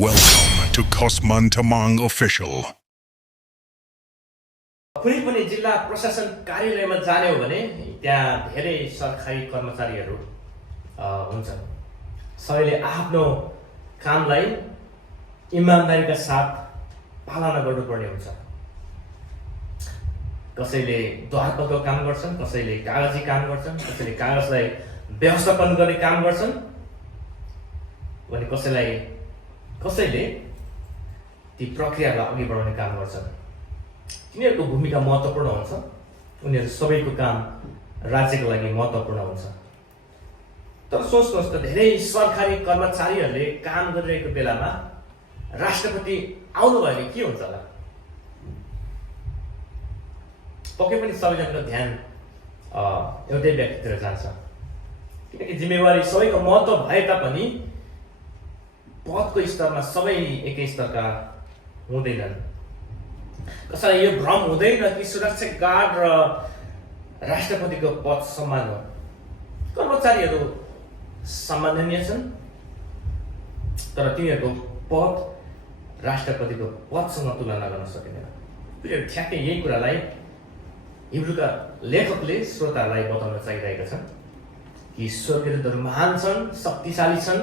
Welcome to Cosman Tamang Official. कुनै पनि जिल्ला प्रशासन कार्यालयमा जाने हो भने त्यहाँ धेरै सरकारी कर्मचारीहरू हुन्छन्। सबैले आफ्नो कामलाई इमानदारीका साथ पालना गर्नुपर्ने हुन्छ। कसैले द्वारपालको काम गर्छन्, कसैले कागजी काम गर्छन्, कसैले कागजलाई व्यवस्थापन गर्ने काम गर्छन् भने कसैले ती प्रक्रियालाई अघि बढाउने काम गर्छन्। तिनीहरूको भूमिका महत्त्वपूर्ण हुन्छ। उनीहरू सबैको काम राज्यको लागि महत्त्वपूर्ण हुन्छ। तर सोच्नुहोस् त, धेरै सरकारी कर्मचारीहरूले काम गरिरहेको बेलामा राष्ट्रपति आउनुभयो भने के हुन्छ होला? पक्कै पनि सबैजनाको ध्यान एउटै व्यक्तितिर जान्छ, किनकि जिम्मेवारी सबैको महत्त्व भए तापनि पदको स्तरमा सबै एकै स्तरका हुँदैनन्। कसैलाई यो भ्रम हुँदैन कि सुरक्षा गार्ड र राष्ट्रपतिको पद समान हो। कर्मचारीहरू सामान्य छन्, तर तिनीहरूको पद राष्ट्रपतिको पदसँग तुलना गर्न सकिँदैन। तिनीहरू ठ्याक्कै यही कुरालाई हिब्रूका लेखकले श्रोताहरूलाई बताउन चाहिरहेका छन् कि स्वर्गदूतहरू महान छन्, शक्तिशाली छन्,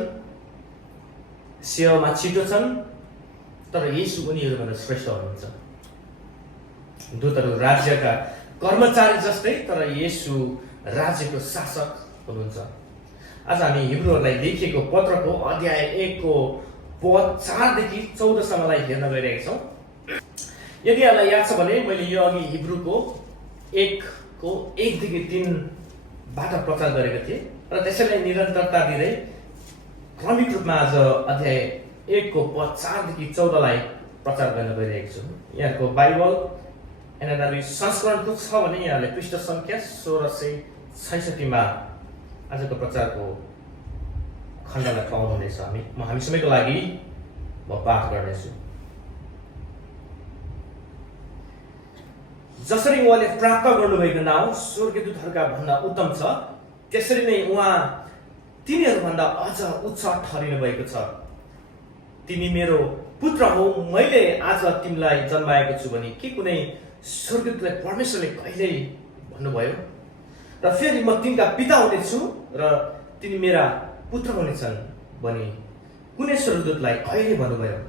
सेवामा छिटो छन्, तर येशू उनीहरूभन्दा श्रेष्ठ हुनुहुन्छ। दूतहरू राज्यका कर्मचारी जस्तै, तर येशू राज्यको शासक हुनुहुन्छ। आज हामी हिब्रूहरूलाई लेखिएको पत्रको अध्याय 1 को पद 4 देखि 14 सम्मलाई हेर्न गइरहेका छौँ। यदि यहाँलाई याद छ भने मैले यो अघि हिब्रूको 1 को 1 देखि 3 बाट प्रचार गरेको थिएँ र त्यसैलाई निरन्तरता दिँदै क्रमिक रूपमा आज अध्याय 1 को पद 4 देखि 14 लाई प्रचार गर्न गइरहेको छु। यहाँको बाइबल एनआरभी संस्करणको छ भने यहाँले पृष्ठ सङ्ख्या 1666 मा आजको प्रचारको खण्डलाई पाउनुहुनेछ। हामी सबैको लागि म पाठ गर्नेछु। जसरी उहाँले प्राप्त गर्नुभएको नाउँ स्वर्गदूतहरूका भन्दा उत्तम छ, त्यसरी नै उहाँ तिनीहरूभन्दा अझ उच्च ठहरिनु भएको छ। तिमी मेरो पुत्र हो, मैले आज तिमीलाई जन्माएको छु भने के कुनै स्वर्गदूतलाई परमेश्वरले कहिल्यै भन्नुभयो? र फेरि म तिनका पिता हुनेछु र तिनी मेरा पुत्र हुनेछन् भने कुनै स्वर्गदूतलाई कहिले भन्नुभयो?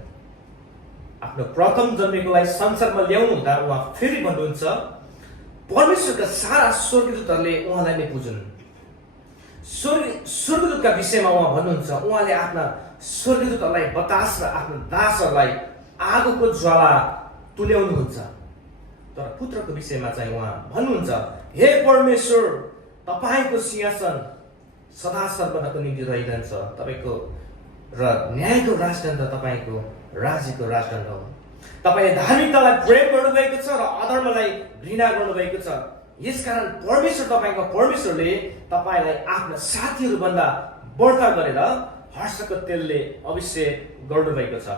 आफ्नो प्रथम जन्मेकोलाई संसारमा ल्याउनु हुँदा उहाँ फेरि भन्नुहुन्छ, परमेश्वरका सारा स्वर्गदूतहरूले उहाँलाई नै पुजुन्। स्वर्गदूतका विषयमा उहाँ भन्नुहुन्छ, उहाँले आफ्ना स्वर्गदूतहरूलाई बतास र आफ्नो दासहरूलाई आगोको ज्वाला तुल्याउनुहुन्छ। तर पुत्रको विषयमा चाहिँ उहाँ भन्नुहुन्छ, हे परमेश्वर, तपाईँको सिंहासन सदा सर्वदाको निम्ति रहिरहन्छ। तपाईँको र न्यायको राजदण्ड तपाईँको राज्यको राजदण्ड हो। तपाईँले धार्मिकतालाई प्रेम गर्नुभएको छ र अधर्मलाई घृणा गर्नुभएको छ। यसकारण परमेश्वरले तपाईँलाई आफ्ना साथीहरूभन्दा बढ्ता गरेर हर्षको तेलले अभिषेक गर्नुभएको छ।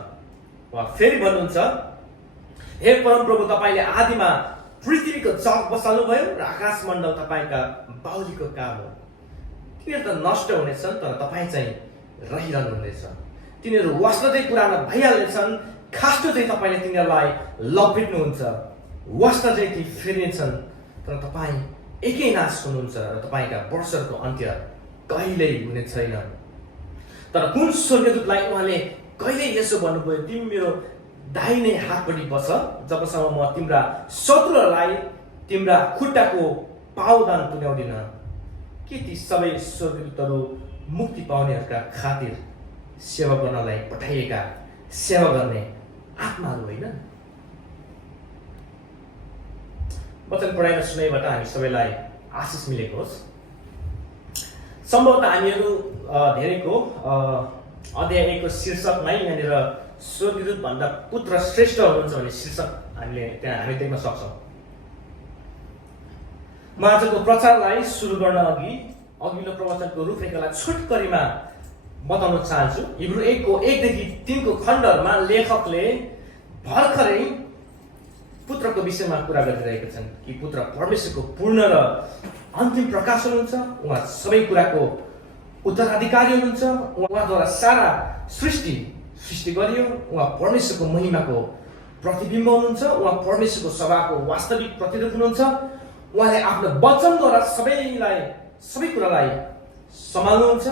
उहाँ फेरि भन्नुहुन्छ, हे परमप्रभु, तपाईँले आदिमा पृथ्वीको चक बसाल्नुभयो र आकाशमण्डल तपाईँका बाहुलीको काम हो। तिनीहरू त नष्ट हुनेछन्, तर तपाईँ चाहिँ रहिरहनुहुनेछ। तिनीहरू वस्त्र चाहिँ पुरानो भइहाल्नेछन्, खास्टो चाहिँ तपाईँले तिनीहरूलाई लपेट्नुहुन्छ। वस्त्र चाहिँ ती फेर्नेछन्, तर तपाईँ एकै नाश हुनुहुन्छ र तपाईँका वर्षहरूको अन्त्य कहिल्यै हुने छैन। तर कुन स्वर्गदूतलाई उहाँले कहिले यसो भन्नुभयो, तिमी मेरो दाहिने हातपट्टि बस जबसम्म म तिम्रा शत्रुहरूलाई तिम्रा खुट्टाको पाउदान तुल्याउँदिन? के ती सबै स्वर्गदूतहरू मुक्ति पाउनेहरूका खातिर सेवा गर्नलाई पठाइएका सेवा गर्ने आत्माहरू होइन? वचन पढाइ र सुनाइबाट हामी सबैलाई आशिष मिलेको होस्। सम्भवतः हामीहरू धेरैको अध्याय 1 को शीर्षकमै यहाँनिर स्वर्गदूत भन्दा पुत्र श्रेष्ठ हुनुहुन्छ भन्ने शीर्षक हामी देख्न सक्छौँ। म आजको प्रचारलाई सुरु गर्न अघि अघिल्लो प्रवचनको रूपरेखालाई छोटकरीमा बताउन चाहन्छु। हिब्रू 1 को 1 देखि 3 को खण्डहरूमा लेखकले भर्खरै पुत्रको विषयमा कुरा गरिरहेका छन् कि पुत्र परमेश्वरको पूर्ण र अन्तिम प्रकाश हुनुहुन्छ। उहाँ सबै कुराको उत्तराधिकारी हुनुहुन्छ। उहाँद्वारा सारा सृष्टि सृष्टि गरियो, उहाँ परमेश्वरको महिमाको प्रतिबिम्ब हुनुहुन्छ, उहाँ परमेश्वरको सभाको वास्तविक प्रतिरूप हुनुहुन्छ। उहाँले आफ्नो वचनद्वारा सबै कुरालाई सम्हाल्नुहुन्छ।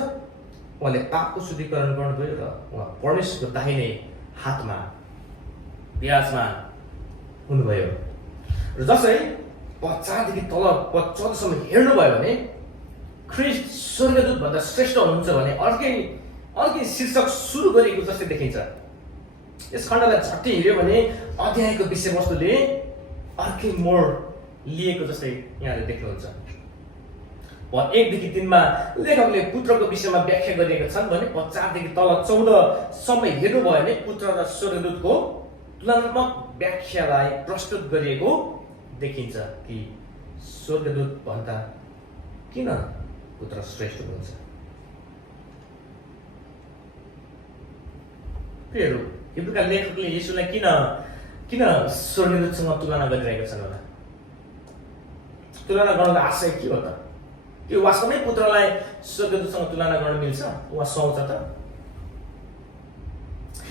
उहाँले पापको शुद्धिकरण गर्नुभयो र उहाँ परमेश्वरको दाहिने हातमा विराजमान हुनुभयो। र जसै पद 4 देखि तल पद 14 सम्म हेर्नुभयो भने ख्रीष्ट स्वर्गदूत भन्दा श्रेष्ठ हुनुहुन्छ भने अर्कै शीर्षक सुरु गरेको जस्तै देखिन्छ। यस खण्डलाई झट्टै हेऱ्यो भने अध्यायको विषयवस्तुले अर्कै मोड लिएको जस्तै यहाँले देख्नुहुन्छ। पद 1 देखि 3 मा लेखकले पुत्रको विषयमा व्याख्या गरिएका छन् भने पद 4 देखि तल 14 सम्म हेर्नुभयो भने पुत्र र स्वर्गदूतको तुलनात्मक व्याख्यालाई प्रस्तुत गरिएको देखिन्छ कि स्वर्गदूत भन्दा किन पुत्र श्रेष्ठ हुनुहुन्छ। प्रियहरू, हिब्रूका लेखकले येशूलाई किन स्वर्गदूतसँग तुलना गरिरहेका छन् होला? तुलना गर्नुको आशय के हो त? यो वास्तवमै पुत्रलाई स्वर्गदूतसँग तुलना गर्न मिल्छ? वा सुहाउँछ त?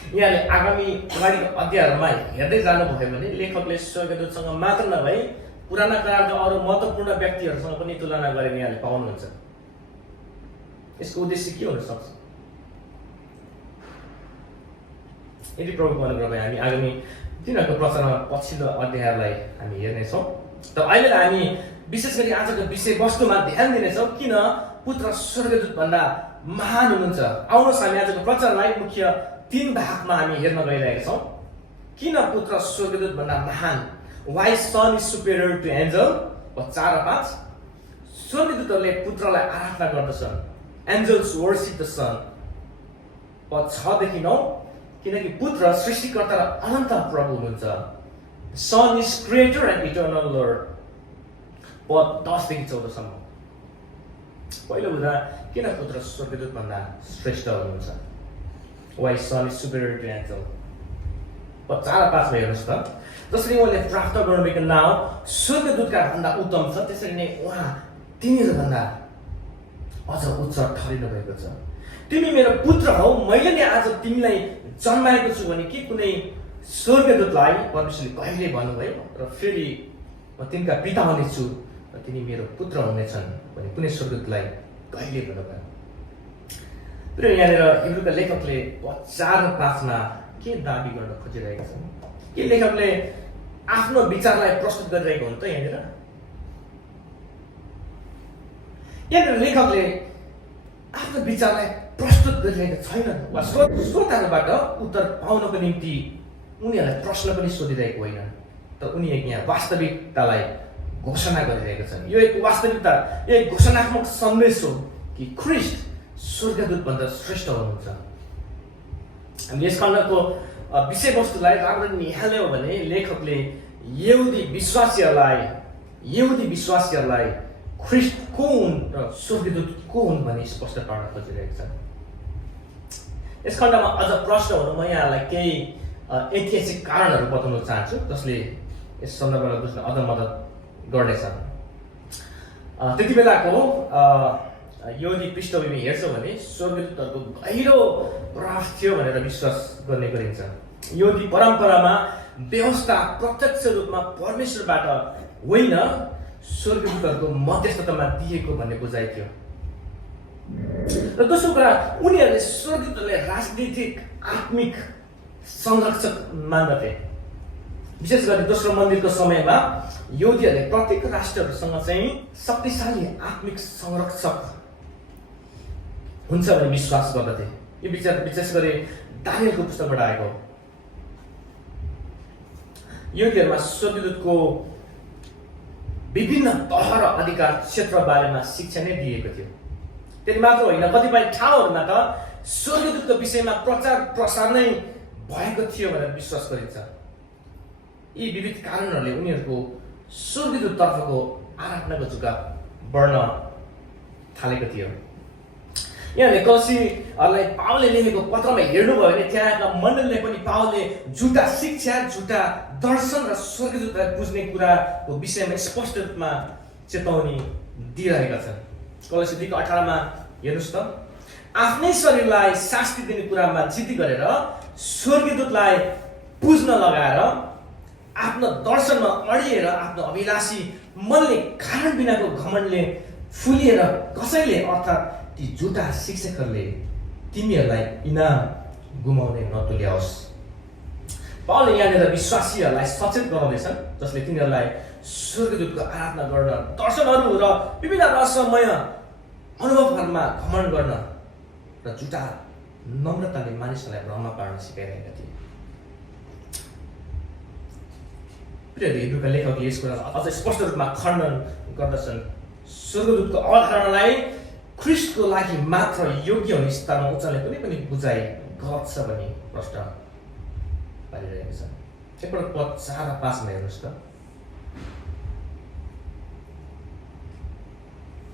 यहाँले अगाडिको अध्यायहरूमा हेर्दै जानुभयो भने लेखकले स्वर्गदूतसँग मात्र नभई पुराना कालका अरू महत्त्वपूर्ण व्यक्तिहरूसँग पनि तुलना गरेर यहाँले पाउनुहुन्छ। यसको उद्देश्य के हुन सक्छ? यदि प्रभुको अनुग्रह भए हामी आगामी दिनहरूको प्रचारमा पछिल्लो अध्यायलाई हामी हेर्नेछौँ। तर अहिले हामी विशेष गरी आजको विषयवस्तुमा ध्यान दिनेछौँ किन पुत्र स्वर्गदूत भन्दा महान हुनुहुन्छ। आउनुहोस् हामी आजको प्रचारलाई मुख्य 3 भागमा हामी हेर्न गइरहेका छौँ। किन पुत्र स्वर्गदूत भन्दा महान? Why son is superior to angel? पद 4 र 5 स्वर्गदूतहरूले पुत्रलाई आराधना गर्दछन्। Angels worship the son। पद 6 देखि 9 किनकि पुत्र सृष्टिकर्ता र अनन्त प्रभु हुनुहुन्छ। Son is creator and eternal Lord। पद 10 देखि 14 सम्म पहिलो हुँदा किन पुत्र स्वर्गदूत भन्दा श्रेष्ठ हुनुहुन्छ? Why son is superior to angel? पद 4 र 5 मा हेर्नुहोस् त। जसरी उहाँले प्राप्त गर्नुभएको नाउँ स्वर्गदूतका भन्दा उत्तम छ, त्यसरी नै उहाँ तिनीहरूभन्दा अझ उच्च ठहरिनु भएको छ। तिमी मेरो पुत्र हौ, मैले नै आज तिमीलाई जन्माएको छु भने के कुनै स्वर्गदूतलाई परमेश्वरले कहिले भन्नुभयो र फेरि म तिनका पिता हुनेछु र तिनी मेरो पुत्र हुनेछन् भने कुनै स्वर्गदूतलाई कहिले भन्नुभयो? र यहाँनिर हिब्रूका लेखकले पद 4 र 5 मा के दाबी गर्न खोजिरहेका छन्? के लेखकले आफ्नो विचारलाई प्रस्तुत गरिरहेको हुन्छ त? यहाँनिर लेखकले आफ्नो विचारलाई प्रस्तुत गरिरहेको छैनन् वा श्रोताहरूबाट उत्तर पाउनको निम्ति उनीहरूलाई प्रश्न पनि सोधिरहेको होइन, तर उनी यहाँ वास्तविकतालाई घोषणा गरिरहेका छन्। यो एक वास्तविकता, यो एक घोषणात्मक सन्देश हो कि ख्रीष्ट स्वर्गदूत भन्दा श्रेष्ठ हुनुहुन्छ। हामी यस खण्डको विषयवस्तुलाई राम्ररी निहाल्यौँ भने लेखकले यहुदी विश्वासीहरूलाई ख्रीष्ट को हुन् र स्वर्गदूत को हुन् भनी स्पष्ट पार्न खोजिरहेका छन्। यस खण्डमा अझ प्रश्न हुनु म यहाँलाई केही ऐतिहासिक कारणहरू बताउन चाहन्छु जसले यस सन्दर्भलाई बुझ्न अझ मद्दत गर्नेछ। त्यति बेलाको यहुदी पृष्ठभूमि हेर्छौँ भने स्वर्गदूतहरूको गहिरो प्रभाव थियो भनेर विश्वास गर्ने गरिन्छ। यहुदी परम्परामा व्यवस्था प्रत्यक्ष रूपमा परमेश्वरबाट होइन स्वर्गदूतहरूको मध्यस्थतामा दिएको भन्ने बुझाइ थियो। र दोस्रो कुरा, उनीहरूले स्वर्गदूतलाई राजनीतिक आत्मिक संरक्षक मान्दथे। विशेष गरी दोस्रो मन्दिरको समयमा यहुदीहरूले प्रत्येक राष्ट्रहरूसँग चाहिँ शक्तिशाली आत्मिक संरक्षक हुन्छ भन्ने विश्वास गर्दथे। यो विचार विशेष गरी दानियलको पुस्तकबाट आएको। यहुदीहरूमा स्वर्गदूतको विभिन्न तह र अधिकार क्षेत्र बारेमा शिक्षा नै दिएको थियो। त्यति मात्र होइन, कतिपय ठाउँहरूमा त स्वर्गदूतको विषयमा प्रचार प्रसार नै भएको थियो भनेर विश्वास गरिन्छ। यी विविध कारणहरूले उनीहरूको स्वर्गदूततर्फको आराधनाको झुकाव बढ्न थालेको थियो। यहाँले कलसीहरूलाई पावलले लेखेको पत्रमा हेर्नुभयो भने त्यहाँका मण्डलले पनि पावलले झुटा शिक्षा, झुटा दर्शन र स्वर्गदूतलाई बुझ्ने कुराको विषयमा स्पष्ट रूपमा चेतावनी दिइरहेका छन्। कलसी 2:18 मा हेर्नुहोस् त, आफ्नै शरीरलाई शास्ति दिने कुरामा जिद्दी गरेर स्वर्गदूतलाई पुज्न लगाएर आफ्नो दर्शनमा अडिएर आफ्नो अभिलाषी मनले कारण बिनाको घमण्डले फुलिएर कसैले अर्थात् ती झुटा शिक्षकहरूले तिमीहरूलाई इनाम गुमाउने नतुल्याओस्। पावलले यहाँनिर विश्वासीहरूलाई सचेत गराउँदैछन् जसले तिनीहरूलाई स्वर्गदूतको आराधना गर्न, दर्शनहरू र विभिन्न रहस्यमय अनुभवहरूमा घमण्ड गर्न र झुटा नम्रताले मानिसहरूलाई भ्रम पार्न सिकाइरहेका थिए। प्रियहरू, हिब्रूका लेखकले यस कुरा अझ स्पष्ट रूपमा खण्डन गर्दछन्। स्वर्गदूतको अवधारणालाई ख्रिस्टको लागि मात्र योग्य हुने स्तरमा उचाल्ने कुनै पनि बुझाइ गलत छ भनी प्रश्न पारिरहेको छ। एकपल्ट पद 4 र 5 मा हेर्नुहोस् त।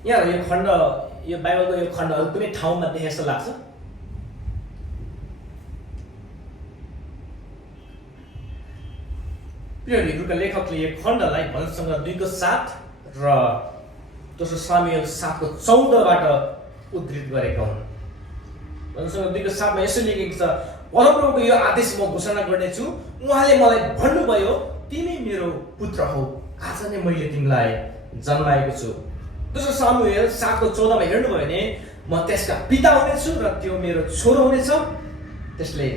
यहाँ यो खण्ड, यो बाइबलको यो खण्डहरू कुनै ठाउँमा देखे जस्तो लाग्छ? प्रियहरू, हिब्रूका लेखकले यो खण्डलाई भनसँग 2:7 र दोस्रो सामुएल 7:14बाट उद्धृत गरेका हुन्। भनसँग 2:7 मा यसो लेखेको छ, परमप्रभुको यो आदेश म घोषणा गर्नेछु, उहाँले मलाई भन्नुभयो, तिमी मेरो पुत्र हौ, आज नै मैले तिमीलाई जन्माएको छु। दोस्रो सामुएल 7:14 मा हेर्नुभयो भने म त्यसका पिता हुनेछु र त्यो मेरो छोरो हुनेछ। त्यसले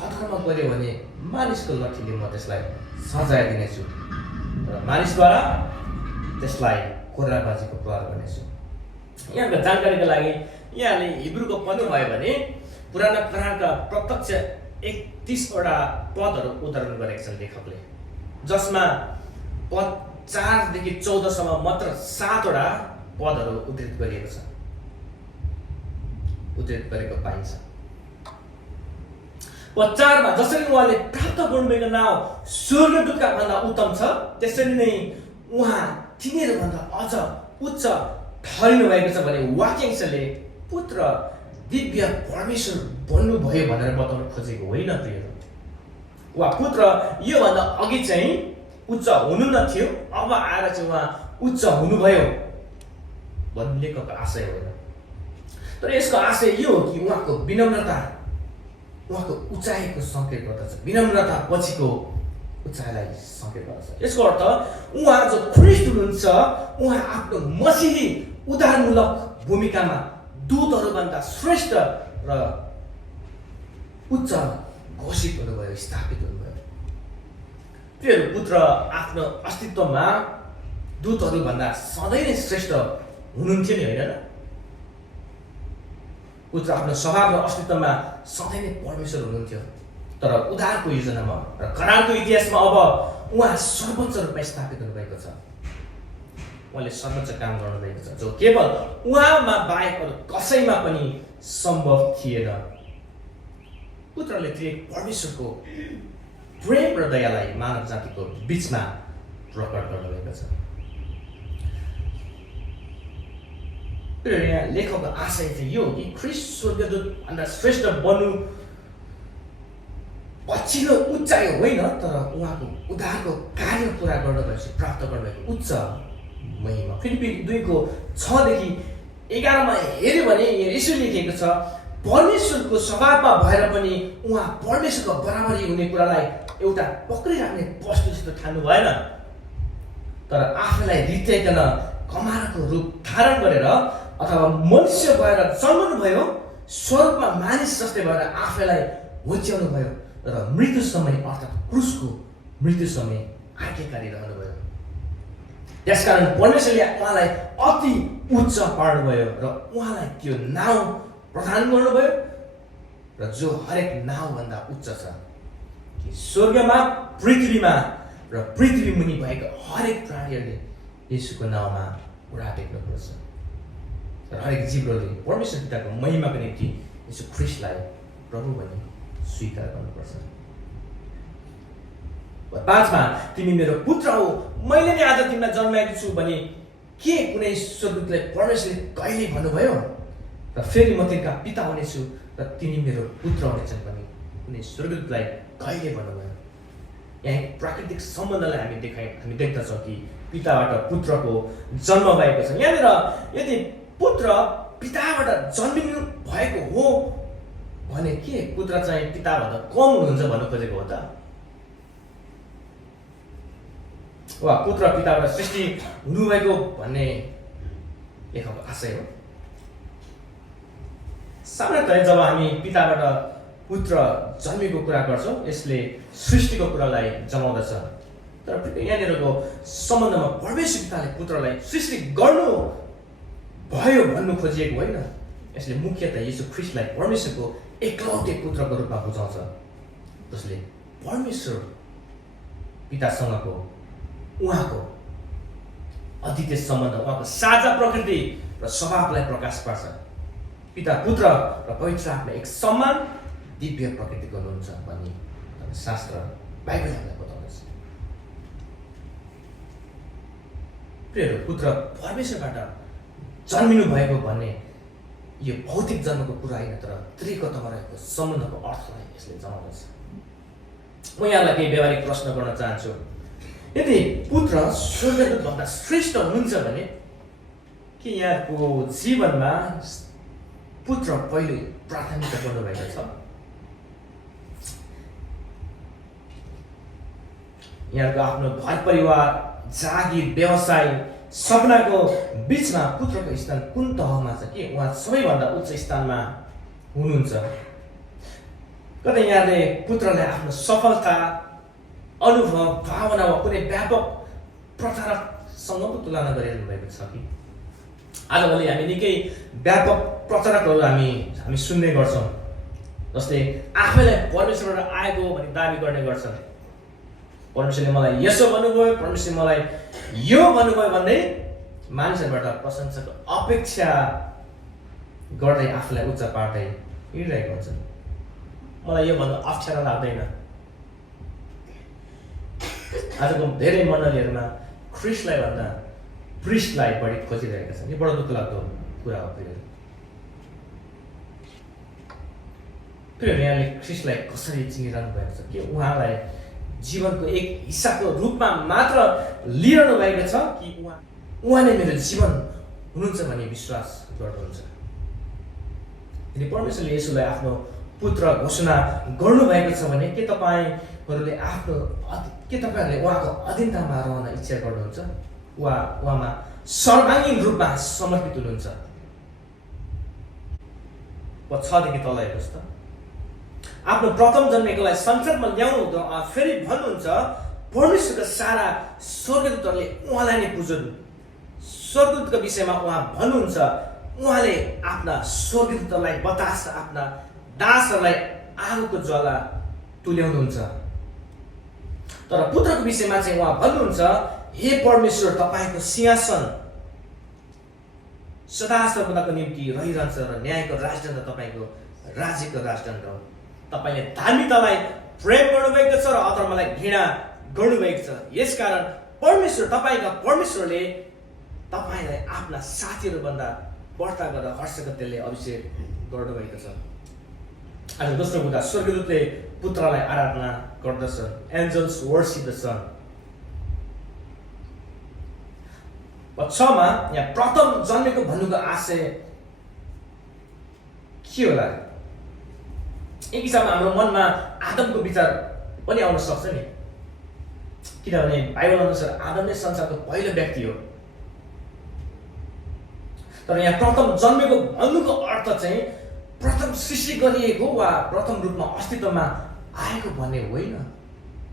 अधर्म गर्यो भने मानिसको लठीले म त्यसलाई सजाय दिनेछु र मानिसद्वारा त्यसलाई कोर्राबाजीको प्रहार गर्नेछु। यहाँको जानकारीको लागि यहाँले हिब्रूको पढ्नुभयो भने पुरानो करारका प्रत्यक्ष 31 वटा पदहरू उदाहरण गरेका छन् लेखकले, जसमा पद 4 देखि 14 सम्म मात्र 7 वटा पदहरू उद्धृत गरिएको छ, उद्धृत गरेको पाइन्छ। पद 4 मा जसरी उहाँले प्राप्त गर्नुभएको नाउँ स्वर्गदूतका भन्दा उत्तम छ, त्यसरी नै उहाँ तिनीहरूभन्दा अझ उच्च ठहरिनु भएको छ भने वाक्यांशले पुत्र दिव्य परमेश्वर बन्नुभयो भनेर बताउन खोजेको होइन। प्रियहरू, वा पुत्र योभन्दा अघि चाहिँ उच्च हुनु न थियो, अब आएर चाहिँ उहाँ उच्च हुनुभयो भन्ने लेखकको आशय होइन। तर यसको आशय यो हो कि उहाँको विनम्रता उहाँको उचाइको सङ्केत गर्दछ, विनम्रता पछिको उचाइलाई सङ्केत गर्दछ। यसको अर्थ उहाँ जो ख्रिस्ट हुनुहुन्छ, उहाँ आफ्नो मसीही उद्धारमूलक भूमिकामा दूतहरूभन्दा श्रेष्ठ र उच्च घोषित हुनुभयो, स्थापित हुनुभयो। प्रियहरू, पुत्र आफ्नो अस्तित्वमा दूतहरूभन्दा सधैँ नै श्रेष्ठ हुनुहुन्थ्यो नि, होइन र? पुत्र आफ्नो स्वभाव र अस्तित्वमा सधैँ नै परमेश्वर हुनुहुन्थ्यो। तर उद्धारको योजनामा र करारको इतिहासमा अब उहाँ सर्वोच्च रूपमा स्थापित हुनुभएको छ। उहाँले सर्वोच्च काम गर्नुभएको छ जो केवल उहाँमा बाहेक अरू कसैमा पनि सम्भव थिएन। पुत्रले त्रिएक परमेश्वरको प्रेम र दयालाई मानव जातिको बीचमा प्रकट गर्नुभएको छ। यहाँ लेखकको आशय चाहिँ यो हो कि ख्रिस्ट स्वर्गदूत भन्दा श्रेष्ठ बन्नु पछिल्लो उचाइ होइन, तर उहाँको उद्धारको कार्य पुरा गर्नुभएपछि प्राप्त गर्नुभएको उच्च महिमा। फिलिप्पी 2:6 देखि 11 मा हेऱ्यो भने यसो लेखिएको छ, परमेश्वरको स्वभावमा भएर पनि उहाँ परमेश्वरको बराबरी हुने कुरालाई एउटा पक्रिराख्ने वस्तु जस्तो ठान्नु भएन, तर आफूलाई रित्याइकन कमारको रूप धारण गरेर अथवा मनुष्य भएर जन्मनु भयो, स्वरूपमा मानिस जस्तै भएर आफैलाई होच्याउनु भयो र मृत्यु समय अर्थात् क्रुसको मृत्यु समय आज्ञाकारी रहनुभयो। त्यसकारण परमेश्वरले उहाँलाई अति उच्च पार्नुभयो र उहाँलाई त्यो नाउँ प्रदान गर्नुभयो र जो हरेक नाउँभन्दा उच्च छ कि स्वर्गमा, पृथ्वीमा र पृथ्वी मुनि भएको हरेक प्राणीहरूले येशूको नाउँमा उडा टेक्नुपर्छ र हरेक जीवहरूले परमेश्वर पिताको महिमाको निम्ति येशू ख्रिस्टलाई प्रभु भनी स्वीकार गर्नुपर्छ। 5 मा तिमी मेरो पुत्र हो, मैले नै आज तिमीलाई जन्माएको छु भने के कुनै स्वर्गदूतले परमेश्वरले कहिले भन्नुभयो र फेरि म तिनका पिता हुनेछु र तिनी मेरो पुत्र हुनेछन् भने कुनै स्वर्गदूतलाई कहिले भन्नुभयो? यहाँ प्राकृतिक सम्बन्धलाई हामी देख्दछौँ कि पिताबाट पुत्रको जन्म भएको छ। यहाँनिर यदि पुत्र पिताबाट जन्मिनु भएको हो भने के पुत्र चाहिँ पिताभन्दा कम हुनुहुन्छ भन्नु खोजेको हो त? वा पुत्र पिताबाट सृष्टि हुनुभएको भन्ने लेखको आशय हो। सामान्यतया जब हामी पिताबाट पुत्र जन्मेको कुरा गर्छौँ यसले सृष्टिको कुरालाई जमाउँदछ। तर यहाँनिरको सम्बन्धमा परमेश्वर पिताले पुत्रलाई सृष्टि गर्नु भयो भन्नु खोजिएको होइन। यसले मुख्यतः यीशु ख्रीष्टलाई परमेश्वरको एकलौटे पुत्रको रूपमा बुझाउँछ, जसले परमेश्वर पितासँगको उहाँको अद्वितीय सम्बन्ध, उहाँको साझा प्रकृति र स्वभावलाई प्रकाश पार्छ। पिता पुत्र र पवित्र आत्मा एक समान दिव्य प्रकृतिको हुनुहुन्छ भन्ने शास्त्र बाइबलले हामीलाई बताउँदछ। प्रियहरू, पुत्र परमेश्वरबाट जन्मिनु भएको भन्ने यो भौतिक जन्मको कुरा होइन, तर त्रिकतामा रहेको सम्बन्धको अर्थलाई यसले जनाउँदछ। म यहाँलाई केही व्यावहारिक प्रश्न गर्न चाहन्छु। यदि पुत्र स्वर्गदूतभन्दा श्रेष्ठ हुनुहुन्छ भने के यहाँको जीवनमा पुत्र पहिले प्राथमिकता गर्नुभएको छ? यहाँको आफ्नो घर परिवार, जागिर, व्यवसाय, सपनाको बिचमा पुत्रको स्थान कुन तहमा छ? के उहाँ सबैभन्दा उच्च स्थानमा हुनुहुन्छ? कतै यहाँले पुत्रलाई आफ्नो सफलता, अनुभव, भावना वा कुनै व्यापक प्रचारकसँगको तुलना गरिरहनु भएको छ कि? आजभोलि हामी निकै व्यापक प्रचारकहरू हामी सुन्ने गर्छौँ, जसले आफैलाई परमेश्वरबाट आएको भन्ने दाबी गर्ने गर्छन्। परमेश्वरले मलाई यसो भन्नुभयो, परमेश्वरले मलाई यो भन्नुभयो भन्दै मानिसहरूबाट प्रशंसाको अपेक्षा गर्दै आफूलाई उच्च पार्दै हिँडिरहेको हुन्छन्। मलाई यो भन्नु अप्ठ्यारो लाग्दैन। आजको धेरै मण्डलीहरूमा ख्रीष्टलाई भन्दा पृष्ठलाई बढी खोजिरहेका छन्। यो बडो दुःखलाग्दो कुरा हो। प्रियहरू, यहाँले ख्रीष्टलाई कसरी चिनिरहनु भएको छ? के उहाँलाई जीवनको एक हिस्साको रूपमा मात्र लिइरहनु भएको छ कि उहाँ नै मेरो जीवन हुनुहुन्छ भन्ने विश्वास गर्नुहुन्छ? यदि परमेश्वरले यसोलाई आफ्नो पुत्र घोषणा गर्नुभएको छ भने के तपाईँहरूले उहाँको अधीनतामा रहन इच्छा गर्नुहुन्छ? उहाँमा सर्वाङ्गीन रूपमा समर्पित हुनुहुन्छ? 6 देखि तल हेर्नुहोस् त। आफ्नो प्रथम जन्मेकोलाई संसारमा ल्याउनु फेरि भन्नुहुन्छ परमेश्वरका सारा स्वर्गदूतहरूले उहाँलाई नै पुज्छन्। स्वर्गदूतको विषयमा उहाँ भन्नुहुन्छ उहाँले आफ्ना स्वर्गदूतलाई बतास, आफ्ना दासहरूलाई आगोको ज्वाला तुल्याउनुहुन्छ। तर पुत्रको विषयमा चाहिँ उहाँ भन्नुहुन्छ हे परमेश्वर, तपाईँको सिंहासन सदा सर्वदाको निम्ति रहिरहन्छ र न्यायको राजदण्ड तपाईँको राज्यको राजदण्ड हो। तपाईँले धार्मिकतालाई प्रेम गर्नुभएको छ र अधर्मलाई घृणा गर्नुभएको छ। यसकारण परमेश्वरले तपाईँलाई आफ्ना साथीहरूभन्दा बढ्ता गरेर हर्षको तेलले अभिषेक गर्नुभएको छ। आज दोस्रो कुरा, स्वर्गदूतले पुत्रलाई आराधना गर्दछ। एन्जल्स वर्शिप द सन। 6 मा यहाँ प्रथम जन्मेको भन्नुको आशय के होला? एक हिसाबमा हाम्रो मनमा आदमको विचार पनि आउन सक्छ नि, किनभने बाइबल अनुसार आदम नै संसारको पहिलो व्यक्ति हो। तर यहाँ प्रथम जन्मेको भन्नुको अर्थ चाहिँ प्रथम सृष्टि गरिएको वा प्रथम रूपमा अस्तित्वमा आएको भन्ने होइन।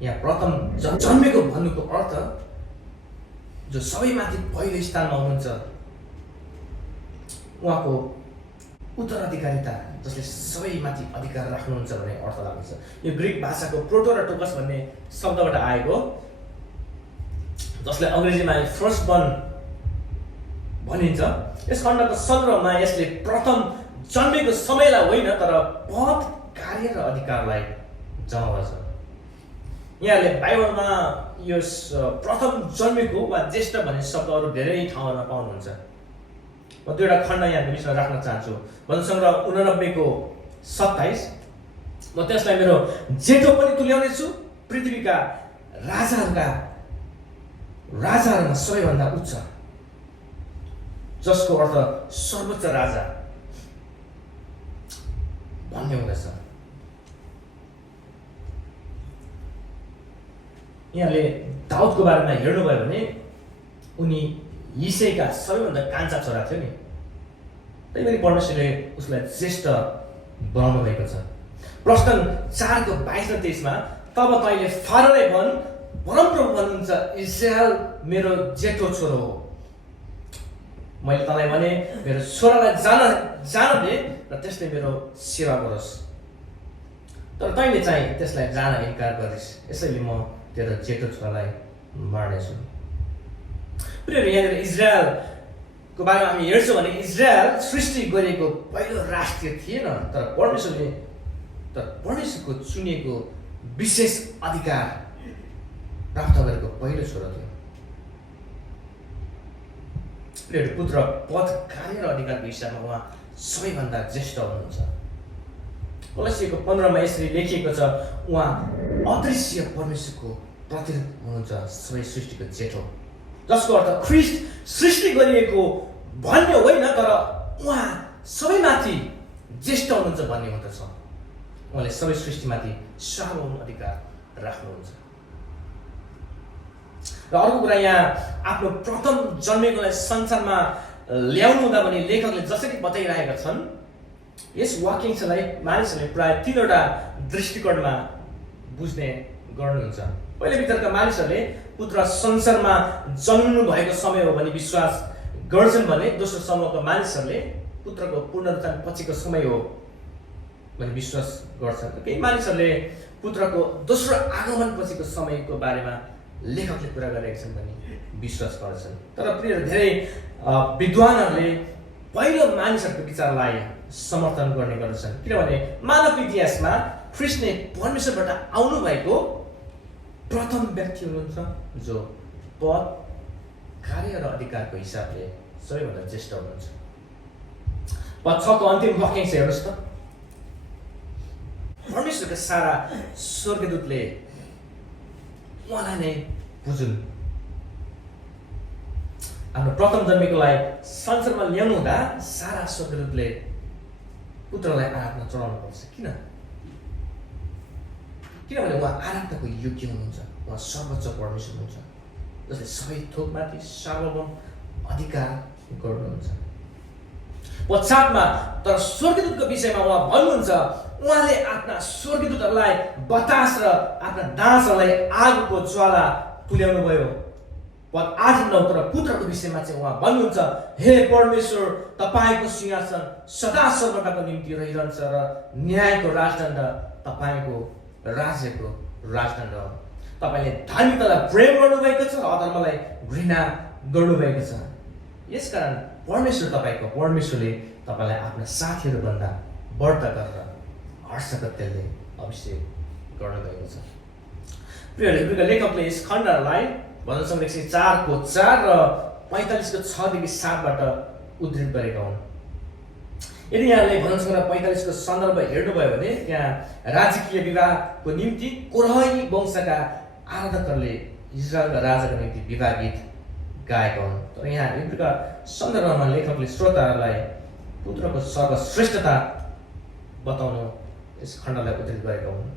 यहाँ प्रथम जन्मेको भन्नुको अर्थ जो सबैमाथि पहिलो स्थानमा हुनुहुन्छ, उहाँको उत्तराधिकारिता, जसले सबैमाथि अधिकार राख्नुहुन्छ भन्ने अर्थ लाग्छ। यो ग्रिक भाषाको प्रोटोटोकस भन्ने शब्दबाट आएको, जसले अङ्ग्रेजीमा फर्स्ट बर्न भनिन्छ। यस खण्डको सन्दर्भमा यसले प्रथम जन्मेको समयलाई होइन तर पद, कार्य र अधिकारलाई जनाउँदछ। यहाँले बाइबलमा यो प्रथम जन्मेको वा ज्येष्ठ भन्ने शब्दहरू धेरै ठाउँहरूमा पाउनुहुन्छ। म दुईवटा खण्ड यहाँको बिचमा राख्न चाहन्छु। भजन सङ्ग्रह 89:27। म त्यसलाई मेरो जेठो पनि तुल्याउने छु, पृथ्वीका राजाहरूमा सबैभन्दा उच्च, जसको अर्थ सर्वोच्च राजा। भन्ने हुँदछ। यहाँले दाउदको बारेमा हेर्नुभयो भने उनी यिशैका सबैभन्दा कान्छा छोरा थियो नि, तैपनि परमेश्वरले उसलाई ज्येष्ठ बनाउनु भएको छ। प्रश्न 4:22-23 तब तैँले फारोलाई भन्, परमप्रभु भन्नुहुन्छ इस्राएल मेरो जेठो छोरो हो। मैले तँलाई भने मेरो छोरालाई जान दे र त्यसले मेरो सेवा गरोस्, तर तैँले चाहिँ त्यसलाई जान इन्कार गरिस्, यसैले म तेरो जेठो छोरालाई मार्नेछु। प्रियहरू, यहाँनिर इजरायलको बारेमा हामी हेर्छौँ भने इजरायल सृष्टि गरिएको पहिलो राष्ट्र थिएन, तर परमेश्वरको चुनिएको विशेष अधिकार प्राप्त गरेको पहिलो छोरो थियो। प्रियहरू, पुत्र पद, कार्य र अधिकारको हिसाबमा उहाँ सबैभन्दा ज्येष्ठ हुनुहुन्छ। कोलोसिएको 15 यसरी लेखिएको छ, उहाँ अदृश्य परमेश्वरको प्रतिरूप हुनुहुन्छ, सबै सृष्टिको जेठो, जसको अर्थ ख्रिस्ट सृष्टि गरिएको भन्ने होइन, तर उहाँ सबैमाथि ज्येष्ठ हुनुहुन्छ भन्ने हुँदछ। उहाँले सबै सृष्टिमाथि सार्वभौम अधिकार राख्नुहुन्छ। र अर्को कुरा, यहाँ आफ्नो प्रथम जन्मेकोलाई संसारमा ल्याउनु हुँदा भने लेखकले जसरी बताइरहेका छन्, यस वाक्यांशलाई मानिसहरूले प्राय 3वटा दृष्टिकोणमा बुझ्ने गर्नुहुन्छ। पहिले भित्रका मानिसहरूले पुत्र संसारमा जन्मिनु भएको समय हो भनी विश्वास गर्छन् भने दोस्रो समूहका मानिसहरूले पुत्रको पुनरुत्थान पछिको समय हो भनी विश्वास गर्छन्। केही मानिसहरूले पुत्रको दोस्रो आगमन पछिको समयको बारेमा लेखकले कुरा गरेका छन् भनी विश्वास गर्छन्। तर प्रिय धेरै विद्वानहरूले पहिलो मानिसहरूको विचारलाई समर्थन गर्ने गर्दछन्, किनभने मानव इतिहासमा ख्रिस्ट नै परमेश्वरबाट आउनु भएको प्रथम व्यक्ति हुनुहुन्छ, जो पद, कार्य र अधिकारको हिसाबले सबैभन्दा ज्येष्ठ हुनुहुन्छ। पद 6को अन्तिम वाक्यांश हेर्नुहोस् त, परमेश्वरका सारा स्वर्गदूतले उहाँलाई नै बुझुन्। आफ्नो प्रथम जन्मेकोलाई संसारमा ल्याउनु हुँदा सारा स्वर्गदूतले पुत्रलाई आराधना चढाउनु पर्छ। किनभने उहाँ आराधनाको योग्य हुनुहुन्छ, उहाँ सर्वोच्च परमेश्वर हुनुहुन्छ, जसले सबै थोकमाथि सार्वभौम अधिकार गर्नुहुन्छ। पश्चातमा तर स्वर्गदूतको विषयमा उहाँ भन्नुहुन्छ, उहाँले आफ्ना स्वर्गदूतहरूलाई बतास र आफ्ना दासहरूलाई आगोको ज्वाला तुल्याउनु भयो। पद 8-9 तर पुत्रको विषयमा चाहिँ उहाँ भन्नुहुन्छ, हे परमेश्वर, तपाईँको सिंहासन सदा सर्वदाको निम्ति रहिरहन्छ र न्यायको राजदण्ड तपाईँको राज्यको राजदण्ड हो। तपाईँले धार्मिकतालाई प्रेम गर्नुभएको छ, अधर्मलाई घृणा गर्नुभएको छ। यसकारण परमेश्वरले तपाईँलाई आफ्ना साथीहरूभन्दा बढ्ता गरेर हर्षका तेलले अभिषेक गर्नुभएको छ। प्रियहरू, लेखकले यस खण्डलाई भजन सङ्ग्रह 104 को 4 र 45 को 6 देखि 7 उद्धृत गरेका हुन्। यदि यहाँले भजन सङ्ग्रह 45 को सन्दर्भ हेर्नुभयो भने त्यहाँ राजकीय विवाहको निम्ति कोरही वंशका आराधकहरूले इजरायलका राजाको निम्ति विवाह गीत गाएका हुन्। तर यहाँ हिब्रूका सन्दर्भमा लेखकले श्रोताहरूलाई पुत्रको सर्वश्रेष्ठता बताउनु यस खण्डलाई उद्धृत गरेका हुन्।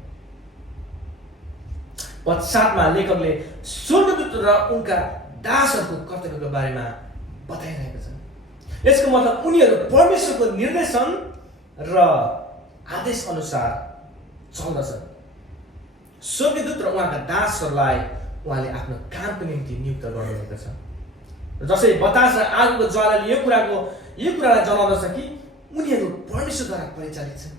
पश्चातमा लेखकले स्वर्गदूत र उनका दासहरूको कर्तव्यको बारेमा बताइरहेका छन्। यसको मतलब उनीहरू परमेश्वरको निर्देशन र आदेश अनुसार चल्दछन्। स्वर्गदूत र उहाँका दासहरूलाई उहाँले आफ्नो कामको निम्ति नियुक्त गर्नुभएको छ। जसै बतास र आगोको ज्वालाले यो कुरालाई जनाउँदछ कि उनीहरू परमेश्वरद्वारा परिचालित छन्।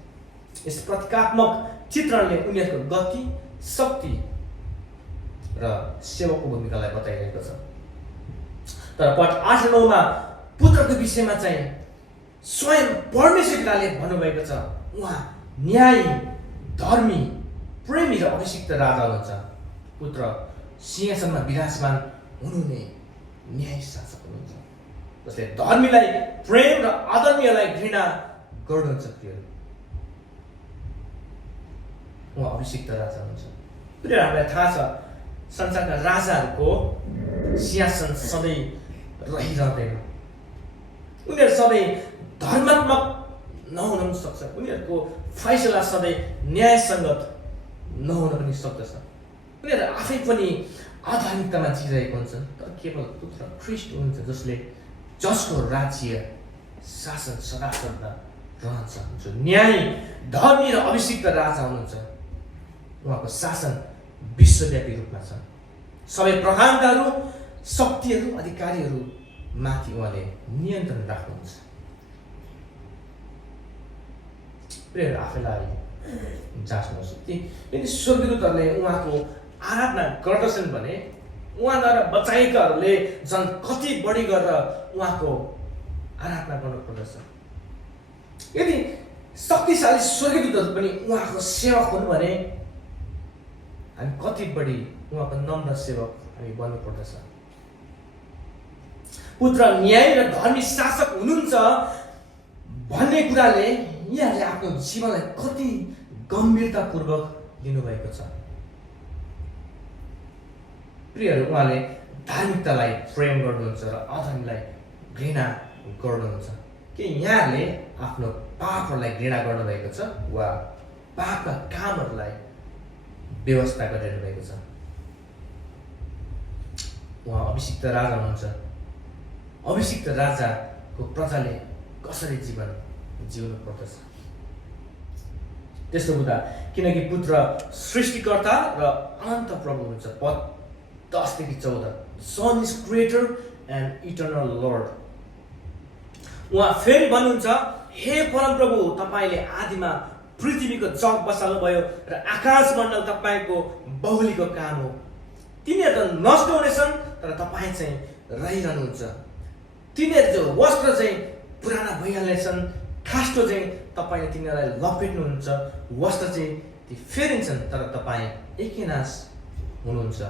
यस प्रतीकात्मक चित्रणले उनीहरूको गति, शक्ति र सेवकको भूमिकालाई बताइरहेको छ। तर पद 8-9 पुत्रको विषयमा चाहिँ स्वयं परमेश्वर पिताले भन्नुभएको छ, उहाँ न्यायी, धर्मी, प्रेमी र अभिषिक्त राजा हुनुहुन्छ। पुत्र सिंहासनमा विराजमान हुनु नै न्यायी शासक हुनुहुन्छ, जसले धर्मीलाई प्रेम र अधर्मीलाई घृणा गर्नुहुन्छ। उहाँ अभिषिक्त राजा हुनुहुन्छ। प्रिय, हामीलाई थाहा छ संसारका राजाहरूको सिंहासन सधैँ रहिरहँदैन। उनीहरू सधैँ धर्मात्मक नहुन पनि सक्छ, उनीहरूको फैसला सधैँ न्यायसङ्गत नहुन पनि सक्दछ। उनीहरू आफै पनि आधार्मिकतामा जिइरहेको हुन्छन्, तर केवल पुत्र ख्रीष्ट हुनुहुन्छ जसले जसको राज्य शासन सदा सर्वदा रहन्छ, जो न्यायी धर्मी र अभिषिक्त राजा हुनुहुन्छ। उहाँको शासन विश्वव्यापी रूपमा छ। सबै प्रधानताहरू, शक्तिहरू, अधिकारीहरू माथि उहाँले नियन्त्रण राख्नुहुन्छ। प्रियहरू, आफैलाई जाँच्नुहोस् कि यदि स्वर्गदूतहरूले उहाँको आराधना गर्दछन् भने उहाँद्वारा बचाएकाहरूले झन् कति बढी गरेर उहाँको आराधना गर्नुपर्दछ। यदि शक्तिशाली स्वर्गदूतहरू पनि उहाँको सेवक हुन् भने हामी कति बढी उहाँको नम्र सेवक हामी बन्नुपर्दछ। पुत्र न्यायी र धर्मी शासक हुनुहुन्छ भन्ने कुराले यहाँले आफ्नो जीवनलाई कति गम्भीरतापूर्वक लिनुभएको छ। प्रियहरू, उहाँले धार्मिकतालाई प्रेम गर्नुहुन्छ र अधर्मीलाई घृणा गर्नुहुन्छ। के यहाँले आफ्नो पापहरूलाई घृणा गर्नुभएको छ वा पापका कामहरूलाई व्यवस्था गरिरहनु भएको छ? उहाँ अभिषिक्त राजा हुनुहुन्छ। अभिषिक्त राजाको प्रजाले कसरी जीवन जिउनु पर्दछ? त्यस्तो हुँदा किनकि पुत्र सृष्टिकर्ता र अनन्त प्रभु हुनुहुन्छ। पद 10 देखि 14, son is creator and eternal lord. उहाँ फेरि भन्नुहुन्छ, हे परमप्रभु, तपाईँले आदिमा पृथ्वीको जग बसाल्नुभयो र आकाश मण्डल तपाईँको बहुलीको काम हो। तिनीहरू त नष्ट हुनेछन् तर तपाईँ चाहिँ रहिरहनुहुन्छ। तिनीहरू जो वस्त्र चाहिँ पुराना भइहाल्नेछन्, खास्टो चाहिँ तपाईँले तिनीहरूलाई लपेट्नुहुन्छ, वस्त्र चाहिँ ती फेरिन्छन् तर तपाईँ एकैनाश हुनुहुन्छ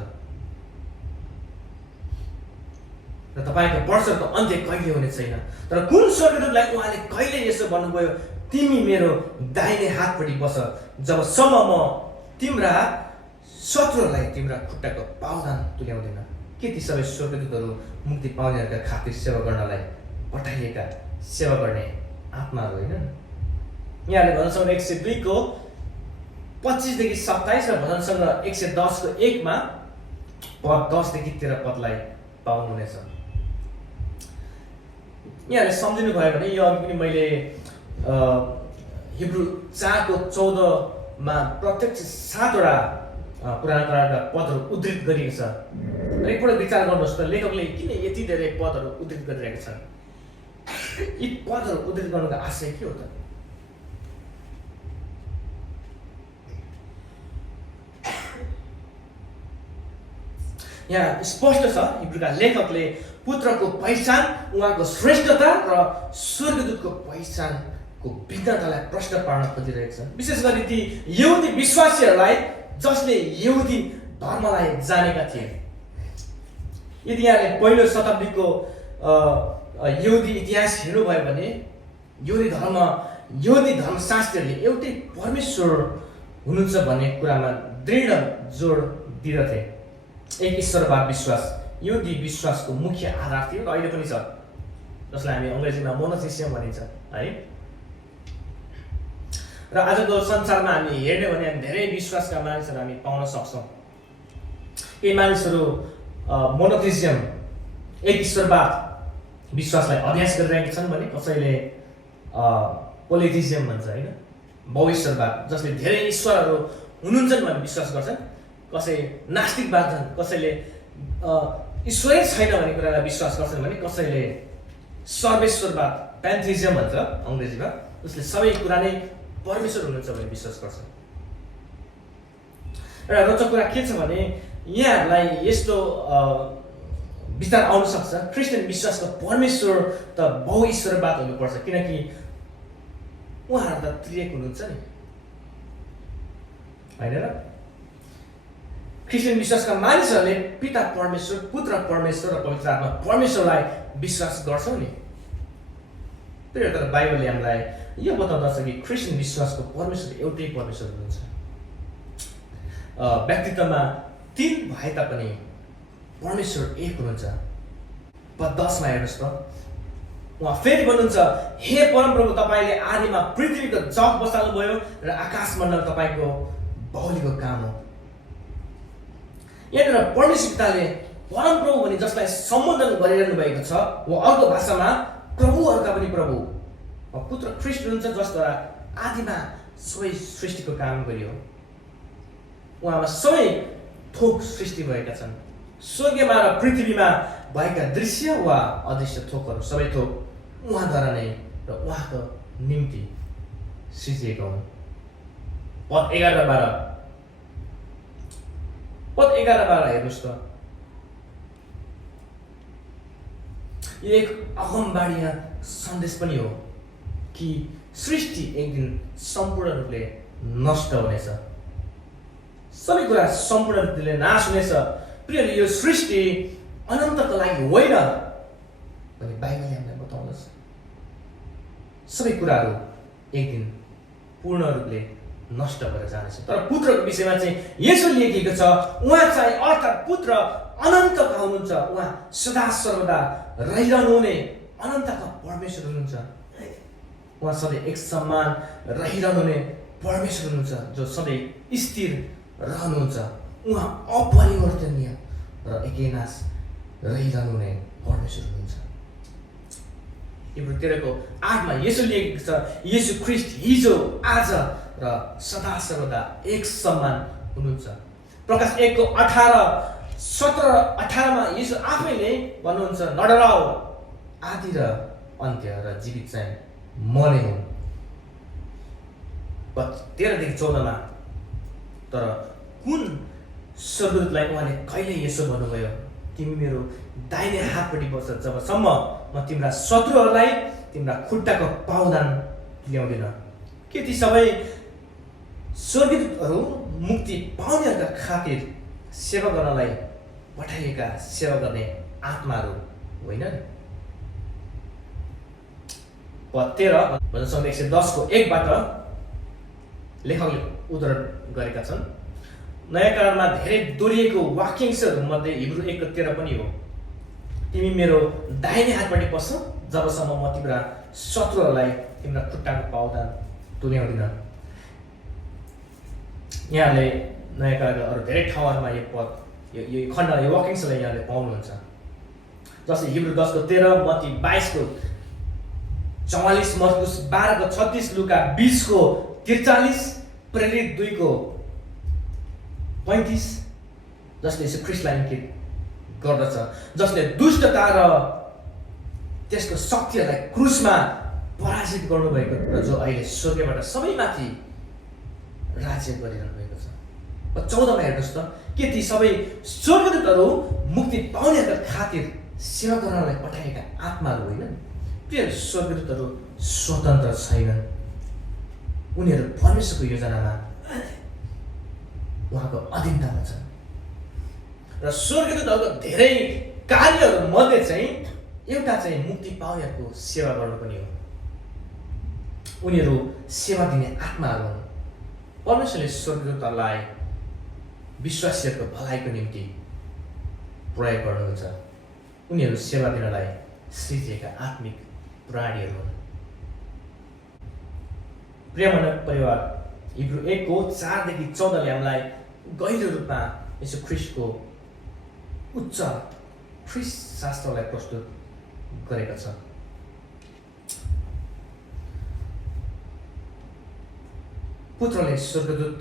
र तपाईँको वर्षको अन्त्य कहिले हुने छैन। तर कुन स्वर्गदूतलाई उहाँले कहिले यसो भन्नुभयो, तिमी मेरो दाहिने हातपट्टि बस जबसम्म म तिम्रा शत्रुहरूलाई तिम्रा खुट्टाको पाउदान तुल्याउँदैन? के ती सबै स्वर्गदूतहरू मुक्ति पाउनेहरूका खातिर सेवा गर्नलाई पठाइएका सेवा गर्ने आत्माहरू होइनन्? यहाँले भजनसँग 102 को 25 देखि 27 र भजनसँग 110 को 1 मा पद 10 देखि 13 पदलाई पाउनुहुनेछ। यहाँले सम्झिनु भयो भने यो अघि पनि मैले हिब्रू 4 को 14 मा प्रत्यक्ष 7 वटा पुरानो करारका पदहरू उद्धृत गरिएको छ। र एकपल्ट विचार गर्नुहोस् त, लेखकले किन यति धेरै पदहरू उद्धृत गरिरहेका छन्? यी पदहरू उद्धृत गर्नुको आशय के हो त? यहाँ स्पष्ट छ, हिब्रूका लेखकले पुत्रको पहिचान, उहाँको श्रेष्ठता र स्वर्गदूतको पहिचानको भिन्नतालाई प्रश्न पार्न खोजिरहेको छ। विशेष गरी ती यहुदी विश्वासीहरूलाई जसले यहुदी धर्मलाई जानेका थिए। यदि यहाँले पहिलो शताब्दीको यहुदी इतिहास हेर्नुभयो भने यहुदी धर्मशास्त्रीहरूले एउटै परमेश्वर हुनुहुन्छ भन्ने कुरामा दृढ जोड दिँदथे। एक ईश्वरवाद विश्वास यहुदी विश्वासको मुख्य आधार थियो र अहिले पनि छ, जसलाई हामी अङ्ग्रेजीमा मोनोथिसियम भनिन्छ है। र आजको संसारमा हामी हेर्ने भने हामी धेरै विश्वासका मानिसहरू हामी पाउन सक्छौँ। यी मानिसहरू मोनोथिसियम एक ईश्वरवाद विश्वासलाई अभ्यास गरिरहेका छन् भने कसैले पोलिथिसियम भन्छ होइन, बहुईश्वरवाद जसले धेरै ईश्वरहरू हुनुहुन्छन् भन्ने विश्वास गर्छन्। कसै नास्तिकवाद छन्, कसैले ईश्वरै छैन भन्ने कुरालाई विश्वास गर्छन् भने कसैले सर्वेश्वरवाद प्यान्थिजम भन्छ अङ्ग्रेजीमा, जसले सबै कुरा नै परमेश्वर हुनुहुन्छ भन्ने विश्वास गर्छ। एउटा रोचक कुरा के छ भने यहाँहरूलाई यस्तो विचार आउन सक्छ, क्रिस्चियन विश्वासको परमेश्वर त बहुईश्वरवाद हुनुपर्छ किनकि उहाँहरू त त्रिएक हुनुहुन्छ नि, होइन र? क्रिस्चियन विश्वासका मानिसहरूले पिता परमेश्वर, पुत्र परमेश्वर र पवित्र आत्मा परमेश्वरलाई विश्वास गर्छौँ नि। तर बाइबलले हामीलाई यो बताउँदछ कि क्रिस्चियन विश्वासको परमेश्वर एउटै परमेश्वर हुनुहुन्छ। व्यक्तित्वमा 3 भए तापनि परमेश्वर एक हुनुहुन्छ। पद 10 मा हेर्नुहोस् त, उहाँ फेरि भन्नुहुन्छ, हे परमप्रभु, तपाईँले आदिमा पृथ्वीको जग बसाल्नुभयो र आकाशमण्डल तपाईँको बाहुलीको काम हो। यहाँनिर परमेश्वर पिताले परमप्रभु भनी जसलाई सम्बोधन गरिरहनु भएको छ, वा अर्को भाषामा प्रभुहरूका पनि प्रभु पुत्र ख्रीष्ट हुनुहुन्छ, जसद्वारा आदिमा सबै सृष्टिको काम गरियो। उहाँमा सबै थोक सृष्टि भएका छन्। स्वर्गमा र पृथ्वीमा भएका दृश्य वा अदृश्य थोकहरू सबै थोक उहाँद्वारा नै र उहाँको निम्ति सृजिएका हुन्। पद 11-12 हेर्नुहोस् त। यो एक अगमबाडीय सन्देश पनि हो कि सृष्टि एक दिन सम्पूर्ण रूपले नष्ट हुनेछ, सबै कुरा सम्पूर्ण रूपले नाश हुनेछ। प्रियले, यो सृष्टि अनन्तको लागि होइन भने बाइबलले हामीलाई बताउँदछ। सबै कुराहरू एक दिन पूर्ण रूपले नष्ट भएर जानेछ। तर पुत्रको विषयमा चाहिँ यसो लेखिएको छ, उहाँ चाहिँ अर्थात् पुत्र अनन्तका हुनुहुन्छ, उहाँ सदा सर्वदा रहिरहनु हुने अनन्तका परमेश्वर हुनुहुन्छ। उहाँ सधैँ एक समान रहिरहनु हुने परमेश्वर हुनुहुन्छ, जो सधैँ स्थिर रहनुहुन्छ। उहाँ अपरिवर्तनीय र एकैनाश रहिरहनु हुने परमेश्वर हुनुहुन्छ। इब्रू 13:8 यसो लेखेको छ, येशू ख्रीष्ट हिजो आज र सदा सर्वदा एक समान हुनुहुन्छ। प्रकाश 1:17-18 येशू आफैले भन्नुहुन्छ, नडराऊ, आदि र अन्त्य र जीवित चाहिँ म नै हुँ। 13-14 तर कुन स्वर्गदूतलाई उहाँले कहिले यसो भन्नुभयो, तिमी मेरो दाहिने हातपट्टि बस्छ जबसम्म म तिम्रा शत्रुहरूलाई तिम्रा खुट्टाको पाउदान ल्याउँदिन। के ती सबै स्वर्गदूतहरू मुक्ति पाउनेहरूका खातिर सेवा गर्नलाई पठाइएका सेवा गर्ने आत्माहरू होइनन्? पद 13 भन्दा 110:1 लेखकले उद्धरण गरेका छन्। नयाँ करारमा धेरै दोहोरिएको वाक्यांशहरू मध्ये हिब्रू 1:13 पनि हो। तिमी मेरो दाहिने हातपट्टि बस्छ जबसम्म म तिम्रा शत्रुहरूलाई तिम्रा खुट्टाको पाउदान तुल्याउँदिन। यहाँले नयाँ करारका अरू धेरै ठाउँहरूमा यो पद यो खण्ड यो वाक्यांशलाई यहाँले पाउनुहुन्छ। जस्तै हिब्रू 10:13, मत्ती 22:44, मर्कुस 12:36, लुका 20:43, प्रेरित 2:35, जसले यसो ख्रीष्टलाई इङ्गित गर्दछ, जसले दुष्टता र त्यसको शक्तिहरूलाई क्रुसमा पराजित गर्नुभएको र जो अहिले स्वर्गबाट सबैमाथि राज्य गरिरहनु भएको छ। 14 हेर्नुहोस् त, के ती सबै स्वर्गदूतहरू मुक्ति पाउनेहरूका खातिर सेवा गर्नलाई पठाएका आत्माहरू होइनन्? प्रिय, स्वर्गदूतहरू स्वतन्त्र छैनन्। उनीहरू परमेश्वरको योजनामा उहाँको अधीनतामा छन्। र स्वर्गदूतहरूको धेरै कार्यहरू मध्ये चाहिँ एउटा चाहिँ मुक्ति पाउनेहरूको सेवा गर्नु पनि हो। उनीहरू सेवा दिने आत्माहरू हुन्। परमेश्वरले स्वर्गदूतहरूलाई विश्वासीहरूको भलाइको निम्ति प्रयोग गर्नुहुन्छ। उनीहरू सेवा दिनलाई सृजिएका आत्मिक प्राणीहरू हुन्। प्रिय परिवार, हिब्रू 1:4-14 हामीलाई गहिरो रूपमा यसो ख्रीष्टको उच्च ख्रीष्ट शास्त्रलाई प्रस्तुत गरेको छ। पुत्रले स्वर्गदूत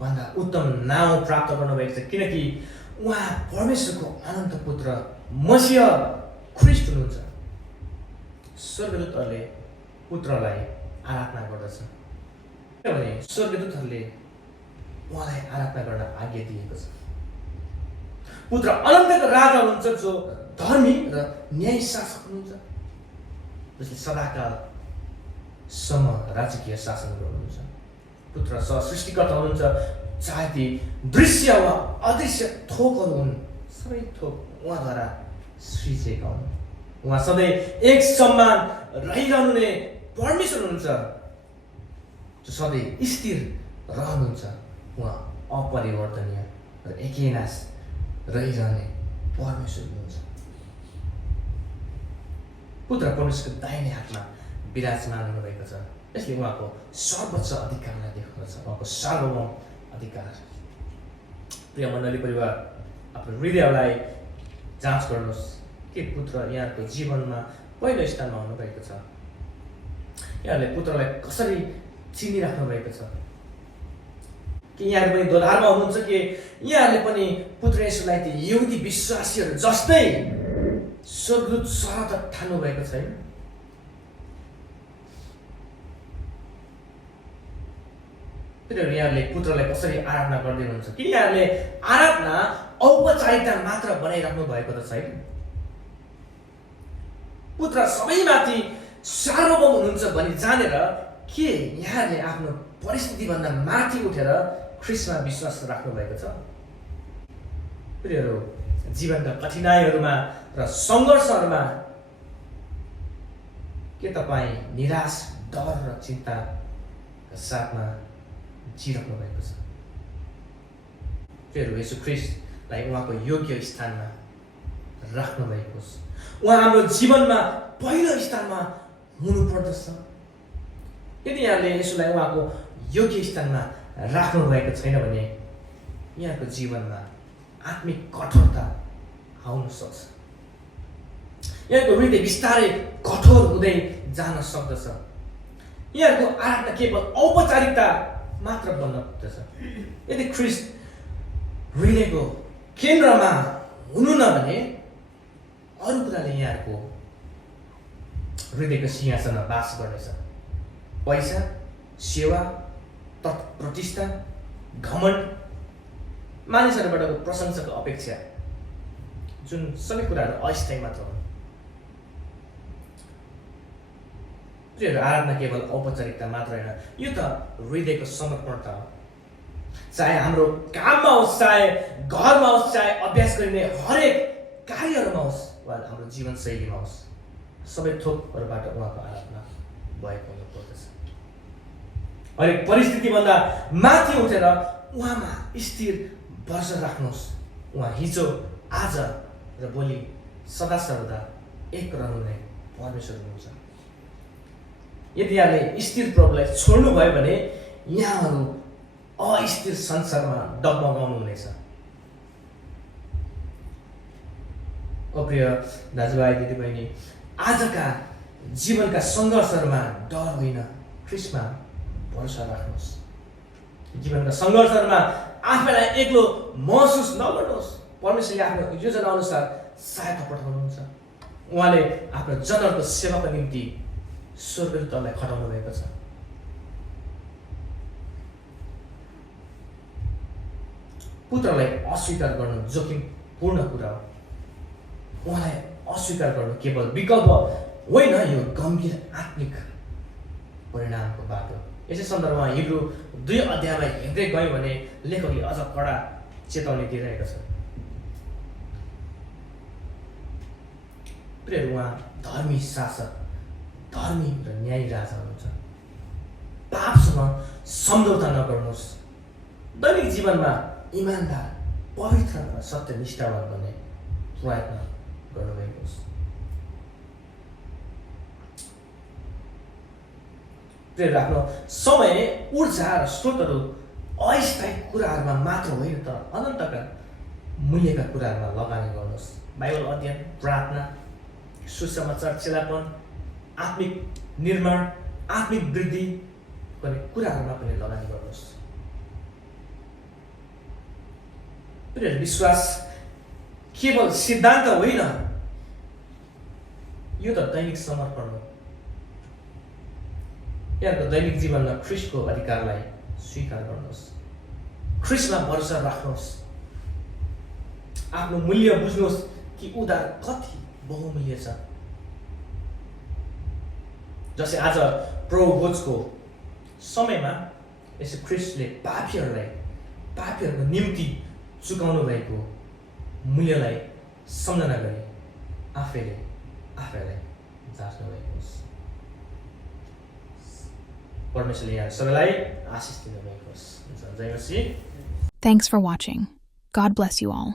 भन्दा उत्तम नाउँ प्राप्त गर्नुभएको छ, किनकि उहाँ परमेश्वरको अनन्त पुत्र मसीह ख्रीष्ट हुनुहुन्छ। स्वर्गदूतहरूले पुत्रलाई आराधना गर्दछ, किनभने स्वर्गदूतहरूले उहाँलाई आराधना गर्न आज्ञा दिएको छ। पुत्र अनन्तको राजा हुनुहुन्छ, जो धर्मी र न्याय शासक हुनुहुन्छ, जसले सदाकालसम्म राजकीय शासन गर्नुहुन्छ। पुत्र सृष्टिकर्ता हुनुहुन्छ, चाहे ती दृश्य वा अदृश्य थोकहरू हुन्, सबै थोक उहाँद्वारा सृजिएका हुन्। उहाँ सधैँ एक समान रहिरहनु हुने परमेश्वर हुनुहुन्छ, जो सधैँ स्थिर रहनुहुन्छ। उहाँ अपरिवर्तनीय र एकैनाश रहिरहने परमेश्वर हुनुहुन्छ। पुत्र परमेश्वरको दाहिने हातमा विराजमान हुनुभएको छ। यसले उहाँको सर्वोच्च अधिकारलाई देखाउँदछ, उहाँको सार्वभौम अधिकार। प्रिय मण्डली परिवार, आफ्नो हृदयलाई जाँच गर्नुहोस् के पुत्र यहाँको जीवनमा पहिलो स्थानमा हुनुभएको छ। यहाँले पुत्रलाई कसरी चिनिराख्नु भएको छ? कि यहाँहरू पनि दोधारमा हुनुहुन्छ कि यहाँहरूले पनि पुत्र येशूलाई ती यहुदी विश्वासीहरू जस्तै स्वर्गदूत सरत ठान्नु भएको छैन? यहाँले पुत्रलाई कसरी आराधना गर्दै हुनुहुन्छ? कि यहाँले आराधना औपचारिकता मात्र बनाइराख्नु भएको त छैन? पुत्र सबैमाथि सार्वभौम हुनुहुन्छ भनी जानेर के यहाँले आफ्नो परिस्थितिभन्दा माथि उठेर ख्रीष्टमा विश्वास राख्नु भएको छ? प्रियहरू, जीवनका कठिनाइहरूमा र सङ्घर्षहरूमा के तपाईँ निराश, डर र चिन्ताका साथमा जिराख्नु भएको छ? प्रियहरू, येशू ख्रीष्टलाई उहाँको योग्य स्थानमा राख्नु भएको छ। उहाँ हाम्रो जीवनमा पहिलो स्थानमा हुनुपर्दछ। यदि यहाँले यसोलाई उहाँको योग्य स्थानमा राख्नु भएको छैन भने यहाँको जीवनमा आत्मिक कठोरता आउन सक्छ। यहाँको हृदय बिस्तारै कठोर हुँदै जान सक्दछ। यहाँको आराधना केवल औपचारिकता मात्र बन्न पुग्दछ। यदि ख्रीष्ट हृदयको केन्द्रमा हुनु न भने अरू कुराले यहाँको हृदयको सिंहासनमा बास गर्नेछ। पैसा, सेवा, प्रतिष्ठा, घमण्ड, मानिसहरूबाट प्रशंसाको अपेक्षा, जुन सबै कुराहरू अस्थायी मात्र हुन्। प्रियहरू, आराधना केवल औपचारिकता मात्र होइन, यो त हृदयको समर्पणता हो। चाहे हाम्रो काममा होस्, चाहे घरमा होस्, चाहे अभ्यास गरिने हरेक कार्यहरूमा होस् वा हाम्रो जीवनशैलीमा होस्, सबै थोकहरूबाट उहाँको आराधना भएको हुनुपर्दछ। हरेक परिस्थितिभन्दा माथि उठेर उहाँमा स्थिर भरोसा राख्नुहोस्। उहाँ हिजो, आज र भोलि सदा सर्वदा एक रहनुहुने परमेश्वर हुनुहुन्छ। यदि यहाँले स्थिर प्रभुलाई छोड्नुभयो भने यहाँहरू अस्थिर संसारमा डगमगाउनु हुनेछ। प्रिय दाजुभाइ दिदीबहिनी, आजका जीवनका सङ्घर्षहरूमा डर होइन, ख्रीष्टमा भरोसा राख्नुहोस्। जीवनका सङ्घर्षहरूमा आफैलाई एक्लो महसुस नगर्नुहोस्। परमेश्वरले आफ्नो योजना अनुसार सहायता पठाउनुहुन्छ। उहाँले आफ्नो जनहरूको सेवाको निम्ति स्वर्गदूतलाई खटाउनु भएको छ। पुत्रलाई अस्वीकार गर्नु जोखिमपूर्ण कुरा हो। उहाँलाई अस्वीकार गर्नु केवल विकल्प होइन, यो गम्भीर आत्मिक परिणामको बाटो। यसै सन्दर्भमा हिब्रू 2 अध्यायमा हेर्दै गयौँ भने लेखकले अझ कडा चेतावनी दिइरहेको छ। प्रियहरू, उहाँ धर्मी शासक, धर्मी र न्यायी राजा हुनुहुन्छ। पापसँग सम्झौता नगर्नुहोस्। दैनिक जीवनमा इमान्दार, पवित्र र सत्यनिष्ठावान बन्ने प्रयत्न गर्नुभएको छ। प्रिय, आफ्नो समय, ऊर्जा र स्रोतहरू अस्थायी कुराहरूमा मात्र होइन तर अनन्तका मूल्यका कुराहरूमा लगानी गर्नुहोस्। बाइबल अध्ययन, प्रार्थना, सुसमाचार, चेलापन, आत्मिक निर्माण, आत्मिक वृद्धि भन्ने कुराहरूमा पनि लगानी गर्नुहोस्। प्रिय, विश्वास केवल सिद्धान्त होइन, यो त दैनिक समर्पण हो। यहाँको दैनिक जीवनमा ख्रीष्टको अधिकारलाई स्वीकार गर्नुहोस्। ख्रीष्टमा भरोसा राख्नुहोस्। आफ्नो मूल्य बुझ्नुहोस् कि उधार कति बहुमूल्य छ। जस्तै आज प्रभु भोजको समयमा यसो ख्रीष्टले पापीहरूको निम्ति चुकाउनु भएको मूल्यलाई सम्झना गरी आफैलाई जाँच्नु भएको होस्। परमेश्वरले यहाँ सबैलाई आशिष दिनुभएको होस्। जय मसीह। Thanks for watching. God bless you all.